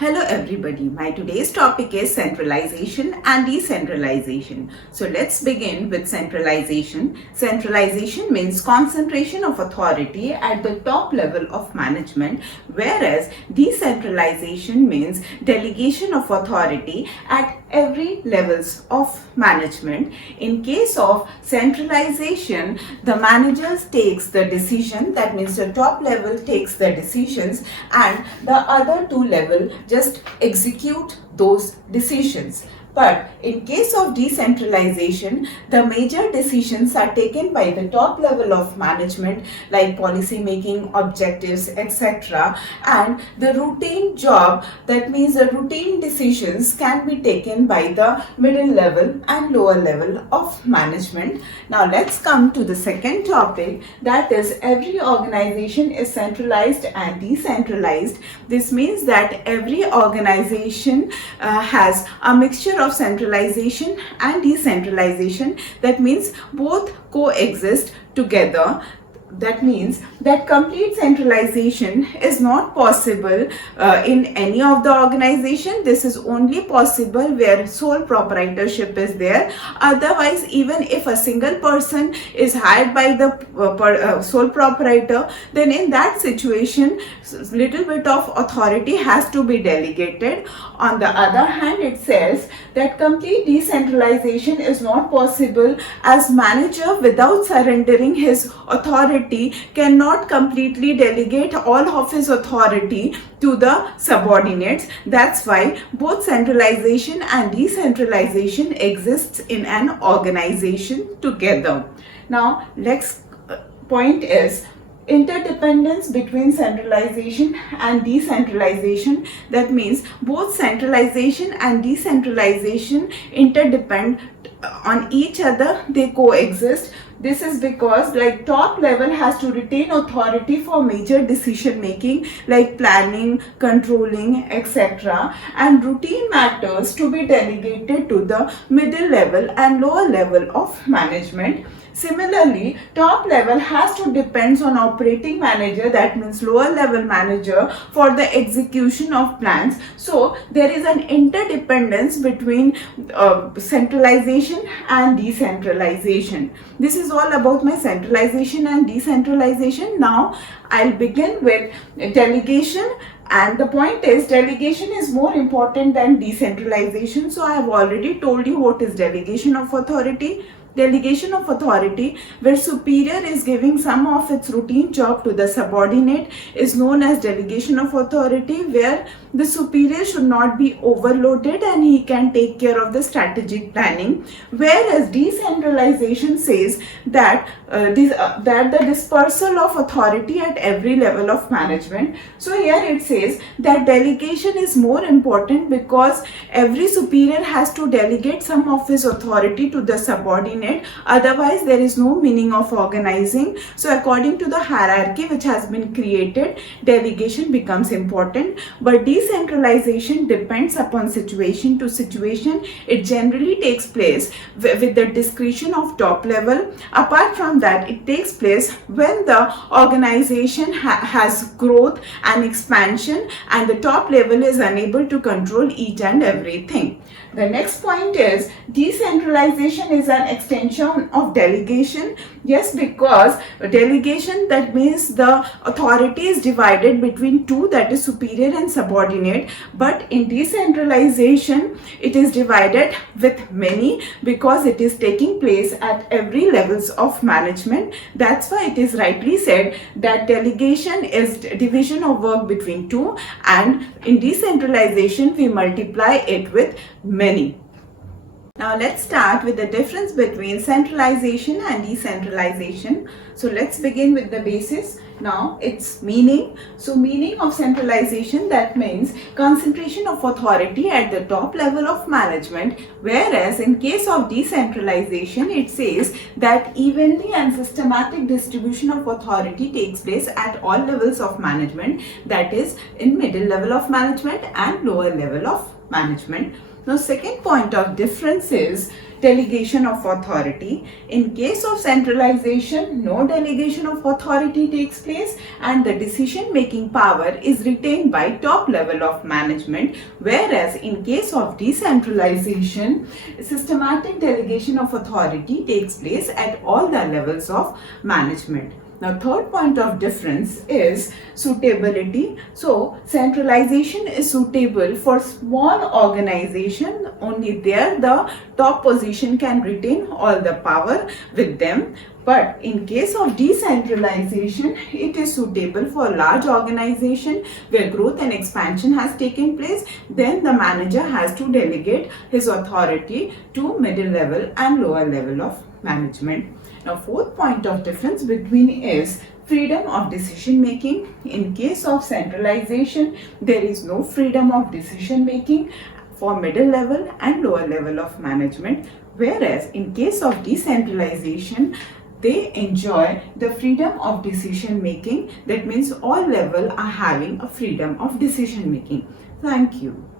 Hello everybody, my today's topic is centralization and decentralization. So let's begin with centralization. Centralization means concentration of authority at the top level of management, whereas decentralization means delegation of authority at every levels of management. In case of centralization, the manager takes the decision, that means the top level takes the decisions and the other two level just execute those decisions. But in case of decentralization, the major decisions are taken by the top level of management like policy making, objectives, etc. And the routine job, that means the routine decisions can be taken by the middle level and lower level of management. Now let's come to the second topic, that is every organization is centralized and decentralized. This means that every organization has a mixture of centralization and decentralization. That means both coexist together. That means that complete centralization is not possible in any of the organization. This is only possible where sole proprietorship is there. Otherwise, even if a single person is hired by the sole proprietor, then in that situation, little bit of authority has to be delegated. On the other hand, it says that complete decentralization is not possible as manager without surrendering his authority cannot completely delegate all of his authority to the subordinates. That's why both centralization and decentralization exists in an organization together. Now, next point is interdependence between centralization and decentralization. That means both centralization and decentralization interdepend on each other, they coexist. This is because like top level has to retain authority for major decision making like planning, controlling, etc. and routine matters to be delegated to the middle level and lower level of management. Similarly, top level has to depend on operating manager, that means lower level manager, for the execution of plans. So there is an interdependence between centralization and decentralization. This is all about my centralization and decentralization. Now I'll begin with delegation. And the point is, delegation is more important than decentralization. So I have already told you what is delegation of authority. Delegation of authority, where superior is giving some of its routine job to the subordinate, is known as delegation of authority, where the superior should not be overloaded and he can take care of the strategic planning. Whereas decentralization says that that the dispersal of authority at every level of management. So here it says that delegation is more important because every superior has to delegate some of his authority to the subordinate. Otherwise, there is no meaning of organizing. So according to the hierarchy which has been created, delegation becomes important. But decentralization depends upon situation to situation. It generally takes place with the discretion of top level. Apart from that, it takes place when the organization has growth and expansion and the top level is unable to control each and everything. The next point is decentralization is an extension of delegation. Yes, because delegation, that means the authority is divided between two, that is superior and subordinate. But in decentralization, it is divided with many because it is taking place at every levels of management. That's why it is rightly said that delegation is division of work between two, and in decentralization we multiply it with many. Now let's start with the difference between centralization and decentralization. So let's begin with the basis. Now its meaning. So meaning of centralization, that means concentration of authority at the top level of management, whereas in case of decentralization it says that evenly and systematic distribution of authority takes place at all levels of management, that is in middle level of management and lower level of management. Now, second point of difference is delegation of authority. In case of centralization, no delegation of authority takes place and the decision making power is retained by top level of management, whereas in case of decentralization, systematic delegation of authority takes place at all the levels of management. Now, third point of difference is suitability. So, centralization is suitable for small organization. Only there the top position can retain all the power with them. But in case of decentralization, it is suitable for large organization where growth and expansion has taken place. Then the manager has to delegate his authority to middle level and lower level of management. Now, fourth point of difference between is freedom of decision making. In case of centralization, there is no freedom of decision making for middle level and lower level of management, whereas in case of decentralization, they enjoy the freedom of decision making. That means all levels are having a freedom of decision making. Thank you.